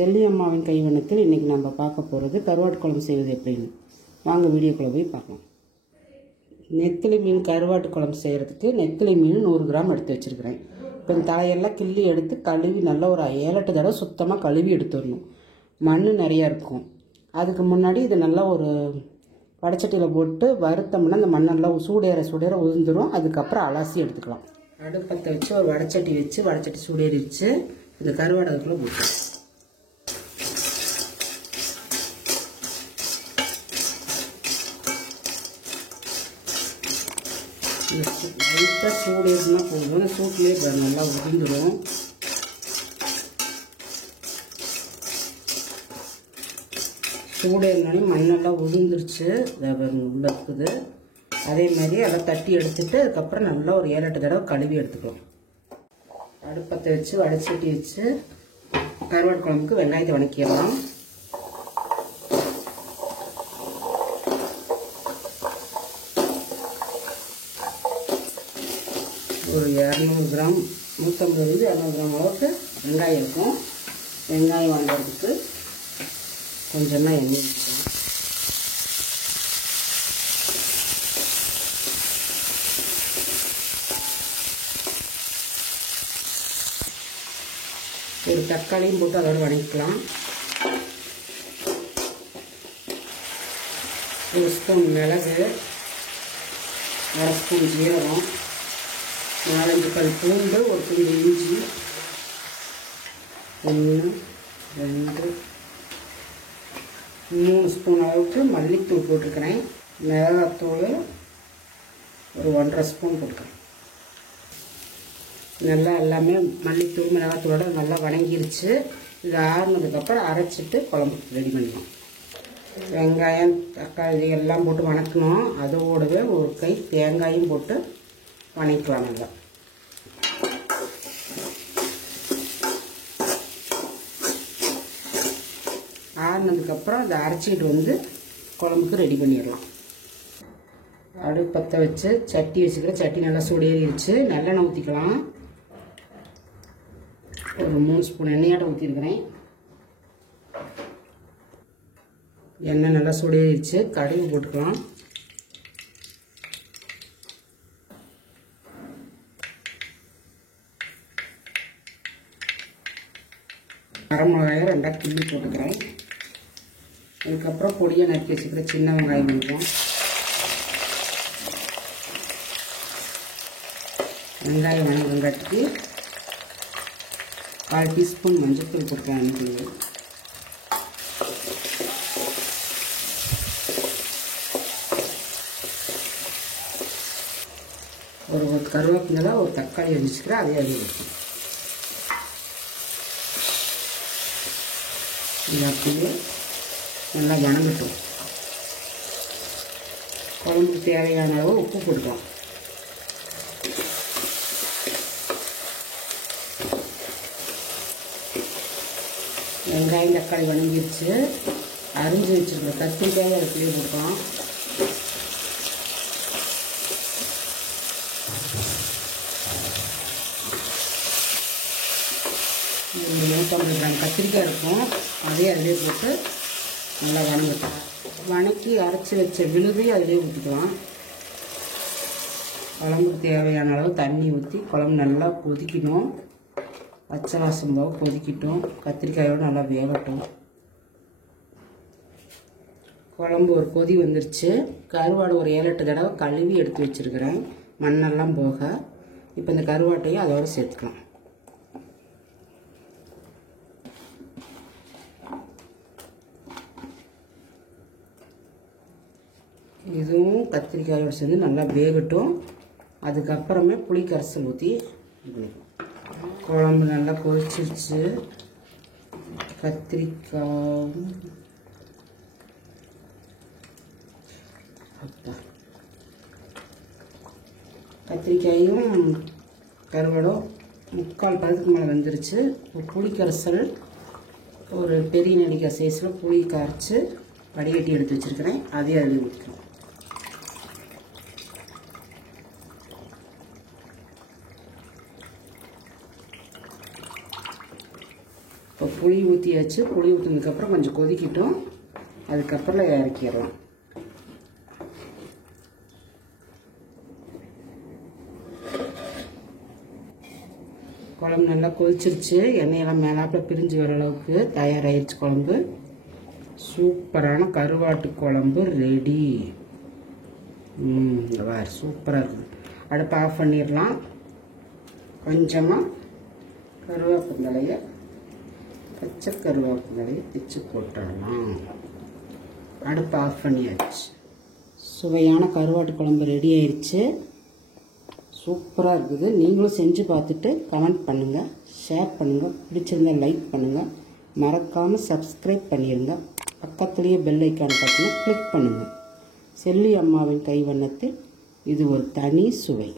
செல்லியம்மாவின் கைவண்ணத்தில் இன்றைக்கி நம்ம பார்க்க போகிறது கருவாட்டு குழம்பு செய்வது எப்படின்னு. வாங்க வீடியோக்குள்ளே போய் பார்க்கலாம். நெத்திலி மீன் கருவாட்டு குழம்பு செய்கிறதுக்கு நெத்திலி மீன் 100 கிராம் எடுத்து வச்சுருக்கிறேன். இப்போ இந்த தலையெல்லாம் கிள்ளி எடுத்து கழுவி நல்லா ஒரு 7-8 தடவை சுத்தமாக கழுவி எடுத்துடணும். மண் நிறையா இருக்கும். அதுக்கு முன்னாடி இது நல்லா ஒரு வடச்சட்டியில் போட்டு வறுத்தோம்னா அந்த மண்ணெல்லாம் சூடேற உதிர்ந்துடும். அதுக்கப்புறம் அலசி எடுத்துக்கலாம். அடுப்பத்தை வச்சு ஒரு வடச்சட்டி சூடேறிச்சு. இந்த கருவாடு அதுக்குள்ளே போட்டு லைட்டாக சூடேறினா போதும். அந்த சூட்லேயே நல்லா உதிர்ந்துடும். சூடேறினோடனே மண்ணெல்லாம் உதிர்ந்துருச்சு. உள்ள இருக்குது. அதே மாதிரி எல்லாம் தட்டி எடுத்துட்டு அதுக்கப்புறம் நல்லா ஒரு 7-8 தடவை கழுவி எடுத்துக்கலாம். அடுப்பத்தை வச்சு வடச்சட்டி வச்சு கருவாட்டு குழம்புக்கு வெங்காயத்தை வதக்கிடலாம். ஒரு 200 கிராம் 150-200 கிராம் அளவுக்கு வெங்காயம் இருக்கும். வெங்காயம் வதக்கிறதுக்கு கொஞ்சமாக எண்ணெய் ஊற்றலாம். ஒரு தக்காளியும் போட்டு அதோட வதக்கலாம். 1 ஸ்பூன் மிளகு, 1/2 ஸ்பூன் ஜீரகம், 4-5 பல் பூண்டு, ஒரு துண்டு இஞ்சி, 1 2 3 ஸ்பூன் அளவுக்கு மல்லித்தூள் போட்டிருக்கிறேன். மிளகாத்தூள் ஒரு 1.5 ஸ்பூன் போட்டுக்கிறேன். நல்லா எல்லாமே மல்லித்தூள் மிளகாத்தூளோட நல்லா வதங்கிருச்சு. இது ஆறுனதுக்கப்புறம் அரைச்சிட்டு குழம்பு ரெடி பண்ணலாம். வெங்காயம் தக்காளி எல்லாம் போட்டு வதக்கணும். அதோடவே ஒரு கை தேங்காயும் போட்டு வதக்கலாம். நல்லா ஆறுனதுக்கப்புறம் அதை அரைச்சிட்டு வந்து குழம்புக்கு ரெடி பண்ணிடலாம். அடுப்பத்தை வச்சு சட்டி வச்சுக்கிற சட்டி நல்லா சூடேறிடுச்சு. நல்லெண்ணெய் ஊற்றிக்கலாம். ஒரு 3 ஸ்பூன் எண்ணெயாட்ட ஊற்றிருக்கிறேன். எண்ணெய் நல்லா சூடேறிடுச்சு. கடுகு போட்டுக்கலாம். வரமிளகாயை 2 கிள்ளி போட்டுக்கிறேன். அதுக்கப்புறம் பொடியை நறுக்கி வச்சுக்கிற சின்ன வெங்காயம் போடுவோம். வெங்காயம் வதங்கங்காட்டிக்கு 1/4 டீஸ்பூன் மஞ்சள்தூள் போட்டுக்கலாம். ஒரு கருவேப்பிலை, ஒரு தக்காளி வச்சுக்கிறேன். அதே அள்ளி வைக்கணும். இது அப்படியே நல்லா வதங்கட்டும். குழம்புக்கு தேவையான அளவு உப்பு போட்டுக்கலாம். வெங்காயம் தக்காளி வதங்கிடுச்சு. அரிஞ்சு வச்சுருக்க கத்திரிக்காய் அதுக்குள்ளேயே போட்டுக்கலாம். ஒரு 150 கிராம் கத்திரிக்காய் இருக்கும். அதே அதிலே போட்டு நல்லா வதங்கட்டும். வதக்கி அரைச்சி வச்ச விழுதையும் அதிலே ஊற்றிக்கலாம். குழம்புக்கு தேவையான அளவு தண்ணி ஊற்றி குழம்பு நல்லா கொதிக்கணும். பச்சை வாசம் போக கொதிக்கட்டும். கத்திரிக்காயோடு நல்லா வேகட்டும். குழம்பு ஒரு கொதி வந்துருச்சு. கருவாடு ஒரு 7-8 தடவை கழுவி எடுத்து வச்சுருக்கிறேன், மண்ணெல்லாம் போக. இப்போ இந்த கருவாட்டையும் அதோடு சேர்த்துக்கலாம். இதுவும் கத்திரிக்காயோடு சேர்ந்து நல்லா வேகட்டும். அதுக்கப்புறமே புளி கரைசல் ஊற்றி குழம்பு நல்லா கொதிச்சிருச்சு. கத்திரிக்காயும் கருவாடும் 3/4 பதத்துக்கு மேலே வந்துருச்சு. புளி கரைசல் ஒரு பெரிய நெல்லிக்காய் சைஸில் புளி கரைச்சி வடிகட்டி எடுத்து வச்சுருக்கிறேன். அதையும் அதில் ஊற்றிக்கலாம். இப்போ புளி ஊற்றியாச்சு. புளி ஊற்றினதுக்கப்புறம் கொஞ்சம் கொதிக்கிட்டோம். அதுக்கப்புறம் இறக்கிடலாம். குழம்பு நல்லா கொதிச்சிருச்சு. எண்ணெயெல்லாம் மேலாப்பில் பிரிஞ்சு வர அளவுக்கு தயாராகிடுச்சு குழம்பு. சூப்பரான கருவாட்டு குழம்பு ரெடி. வேறு சூப்பராக இருக்குது. அடுப்பை ஆஃப் பண்ணிடலாம். கொஞ்சமாக கருவேப்பந்தலையை, பச்சை கருவேப்பந்தலையை பிச்சு போட்டுடலாம். அடுப்பை ஆஃப் பண்ணியாச்சு. சுவையான கருவாட்டு குழம்பு ரெடி ஆயிடுச்சு. சூப்பராக இருக்குது. நீங்களும் செஞ்சு பார்த்துட்டு கமெண்ட் பண்ணுங்கள், ஷேர் பண்ணுங்கள், பிடிச்சிருந்தால் லைக் பண்ணுங்கள், மறக்காமல் சப்ஸ்கிரைப் பண்ணிடுங்க. பக்கத்துலேயே பெல் ஐக்கான் பட்டனை கிளிக் பண்ணுங்கள். செல்லி அம்மாவின் கைவண்ணத்தில் இது ஒரு தனி சுவை.